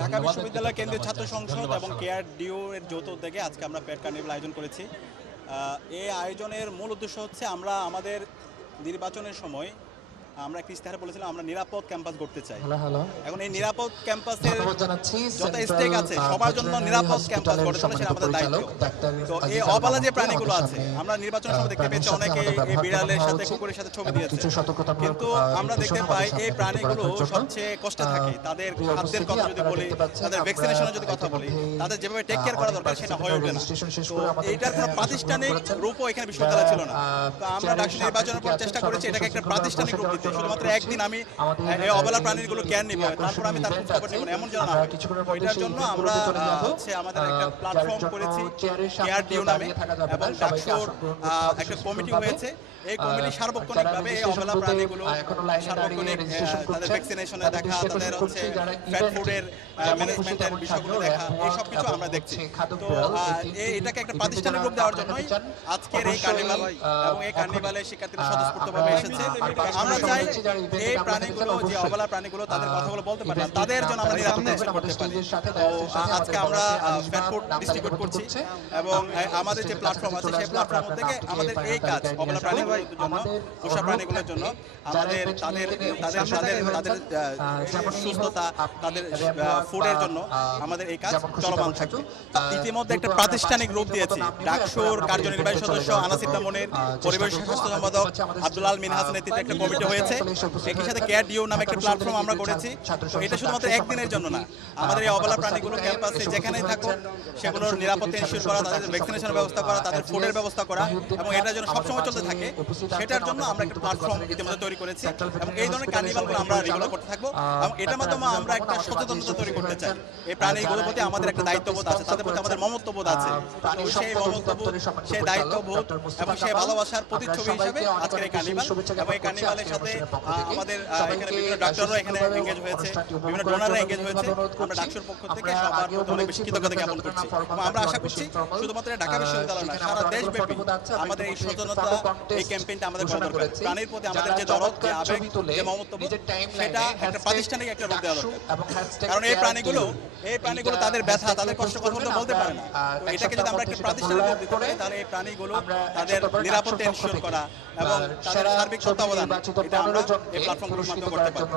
ঢাকা বিশ্ববিদ্যালয় কেন্দ্রীয় ছাত্র সংসদ এবং কেআরডিও এর যৌথ উদ্যোগে আজকে আমরা পেট কার্নিভাল আয়োজন করেছি। এই আয়োজনের মূল উদ্দেশ্য হচ্ছে আমরা আমাদের নির্বাচনের সময় আমরা একটা ইশতেহারে বলেছিলাম আমরা নিরাপদ ক্যাম্পাস গড়তে চাই। এখন এই নিরাপদ ক্যাম্পাসের যত স্টেক আছে সবার জন্য নিরাপদ ক্যাম্পাস গড়ে তোলা সেটা আমাদের দায়িত্ব। তো এই অবলা যে প্রাণীগুলো আছে আমরা নির্বাচনের সময় দেখতে পেয়েছি অনেকে এই বিড়ালের সাথে কুকুরের সাথে ছবি দিয়েছে, কিন্তু আমরা দেখতে পাই এই প্রাণীগুলো সবচেয়ে কষ্টে থাকে। তাদের খাদ্যের কথা যদি বলি, তাদের ভ্যাকসিনেশনের যদি কথা বলি, তাদের যেভাবে টেক কেয়ার করা দরকার সেটা হয়ে ওঠে না। তো এইটার কোনো প্রাতিষ্ঠানিক রূপও এখানে বিশ্ববিদ্যালয় ছিল না। তো আমরা ডাকসু নির্বাচনের পর চেষ্টা করেছি এটাকে একটা প্রাতিষ্ঠানিক রূপ দিতে। শুধুমাত্র একদিন আমি এই অবলা প্রাণীগুলো কেয়ার নিব, তারপর আমি তার খোঁজ খবর নিব এমন যেন না হয়। এটার জন্য আমরা হচ্ছে আমাদের একটা প্ল্যাটফর্ম করেছি কেআরডিও নামে, এবং ডাকসুর একটা কমিটি হয়েছে। এই কমিটি সার্বক্ষণিকভাবে এই অবলা প্রাণীগুলো সার্বক্ষণিক তাদের ভ্যাকসিনেশনে দেখা, তাদের হচ্ছে ফ্যাট ফুডের ম্যানেজমেন্টের বিষয়গুলো দেখা, এই সব কিছু আমরা দেখছি। তো এটাকে একটা প্রাতিষ্ঠানিক রূপ দেওয়ার জন্যই আজকের এই কার্নিভাল, এবং এই কার্নিভালে শিক্ষার্থীরা স্বতঃস্ফূর্তভাবে এসেছে। আমরা চাই এই প্রাণীগুলো যে অবলা প্রাণীগুলো তাদের কথাগুলো বলতে পারে, তাদের জন্য আমরা নিরাপদ করতে পারি। তো আজকে আমরা ফ্যাট ফুড ডিস্ট্রিবিউট করছি, এবং আমাদের যে প্ল্যাটফর্ম আছে সেই প্ল্যাটফর্ম থেকে আমাদের এই কাজ অবলা প্রাণীগুলোর জন্য, পোষা প্রাণীগুলোর জন্য আমাদের তাদের সুস্থতা, তাদের ফুডের জন্য আমাদের এই কাজ চলমান থাকবে। ইতিমধ্যে একটা প্রাতিষ্ঠানিক রূপ দিয়েছি। ডাকসুর কার্যনির্বাহী সদস্য আনাসির মনির, পরিবেশ স্বাস্থ্য সম্পাদক আব্দুল আল মিনহাস নেতৃত্বে একটা কমিটি হয়েছে। একই সাথে কেআরডিও নামে একটা প্ল্যাটফর্ম আমরা করেছি। তো এটা শুধুমাত্র একদিনের জন্য না, আমাদের এই অবলা প্রাণীগুলো ক্যাম্পাসে যেখানেই থাকুক সেগুলোর নিরাপত্তা এনশিওর করা, তাদের ভ্যাকসিনেশনের ব্যবস্থা করা, তাদের ফুডের ব্যবস্থা করা, এবং এটা যেন সবসময় চলতে থাকে সেটার জন্য আমরা একটা প্ল্যাটফর্ম ইতিমধ্যে তৈরি করেছি। এবং এই ধরনের কার্নিভালগুলো আমরা রেগুলার করতে থাকবো, এবং এটার মাধ্যমে আমরা একটা সচেতনতা তৈরি করতে চাই। এই প্রাণীগুলোর প্রতি আমাদের একটা দায়িত্ববোধ আছে, তাদের প্রতি আমাদের মমত্ববোধ আছে। সেই মমত্ববোধ, সেই দায়িত্ববোধ এবং সেই ভালোবাসার প্রতিচ্ছবি হিসেবে আজকের এই কার্নিভাল। এবং এই কার্নিভালের সাথে আমাদের এখানে বিভিন্ন ডাক্তাররা এখানে এঙ্গেজ হয়েছে, বিভিন্ন ডোনাররা এঙ্গেজ হয়েছে। আমরা ডাকসুর পক্ষ থেকে সবার প্রতি অনেক বেশি কৃতজ্ঞতা জ্ঞাপন করছি, এবং আমরা আশা করছি শুধুমাত্র ঢাকা বিশ্ববিদ্যালয় না, সারা দেশব্যাপী আমাদের এই সচেতনতা, এই ক্যাম্পেইনটা আমাদের করা দরকার। প্রাণীর প্রতি আমাদের যে দরদ, যে আবেগ, যে মমত্ববোধ, সেটা একটা প্রাতিষ্ঠানিক একটা রূপ দেওয়া দরকার। কারণ এই প্রাণীগুলো তাদের ব্যথা, তাদের কষ্ট কথা বলতে পারে না। এটাকে যদি আমরা একটা প্রাতিষ্ঠানিক রূপ দিতে পারি, তাহলে এই প্রাণীগুলো তাদের নিরাপত্তা এনশিওর করা এবং তাদের সার্বিক তত্ত্বাবধান, এটা আমরা এই প্ল্যাটফর্মগুলোর মাধ্যমে করতে পারি।